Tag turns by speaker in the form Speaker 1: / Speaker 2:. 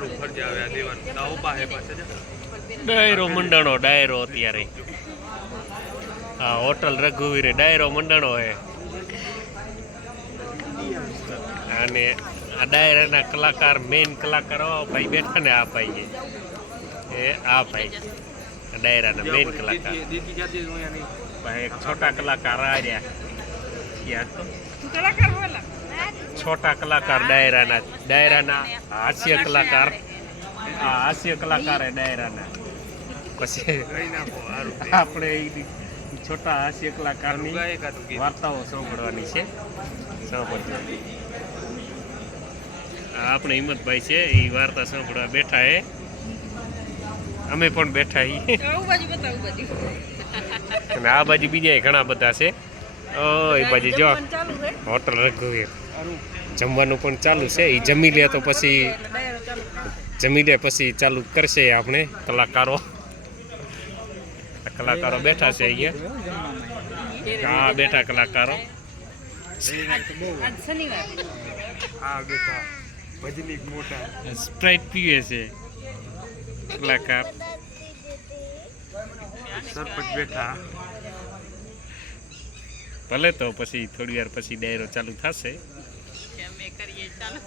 Speaker 1: તારું ફરજ આવે આ દેવાનું. તા ઊભા હે પાસે જા.
Speaker 2: ડાયરો મંડાણો ડાયરો અત્યારે. હા હોટલ રઘુવીરે ડાયરો મંડાણો હે. અને આ ડાયરાના કલાકાર મેઇન કલાકાર ભાઈ બેઠા ને આ ભાઈ એ આ ભાઈ. ડાયરાના મેઇન કલાકાર.
Speaker 1: દીદી જાતી હું અહીંયા નહીં.
Speaker 2: ભાઈ એક છોટા કલાકાર આ રહ્યા.
Speaker 3: કલાકાર બોલા.
Speaker 2: છોટા કલાકાર ડાયરાના ડાયરાના હાસ્ય કલાકાર. આ હાસ્ય કલાકાર હે ડાયરાના. પછી. આપણે છોટા હાસ્ય કલાકારની વાર્તાઓ સાંભળવાની છે. સાંભળવાની આપણે હિંમતભાઈ છે એ વાર્તા સાંભળવા બેઠા હે. અમે પણ બેઠા અને આ બાજુ બીજા ઘણા બધા છે. ઓ એ બાજુ જો. હોટલ રઘુવીર. જમવાનું પણ ચાલુ છે. એ જમી લે તો પછી જમી લે પછી ચાલુ કરશે આપણે કલાકારો. કલાકારો બેઠા છે અહીંયા. હા બેઠા કલાકારો. સ્પ્રાઇટ પીવે છે. કલાકાર.
Speaker 1: સરપંચ બેઠા.
Speaker 2: ભલે તો પછી થોડી વાર પછી ડાયરો ચાલુ થશે.
Speaker 3: ਕਰੀਏ ਚੱਲ।